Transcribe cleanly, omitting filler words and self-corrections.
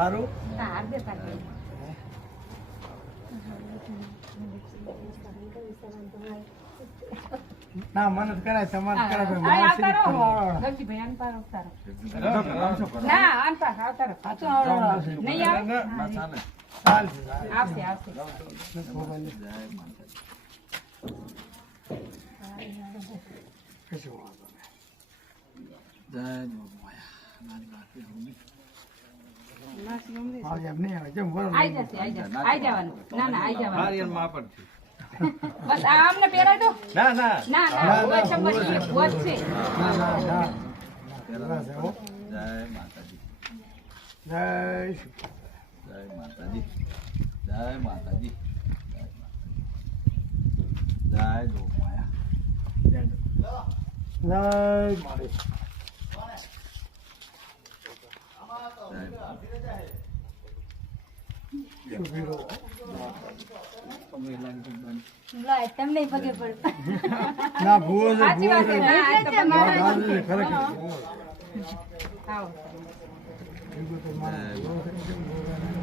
સારું ના મને કરાય તમારે કરાય બસ આમને પહેરાય દો ના ના ના ના હોય છે પછી હોત છે જય માતાજી જય જય માતાજી જય માતાજી જય લોકમાયા જય મારી તમને પગે પડતા ના ભૂવો છે સાચી વાત છે ના આ તો તમારે ખરેખર આવો તો મારા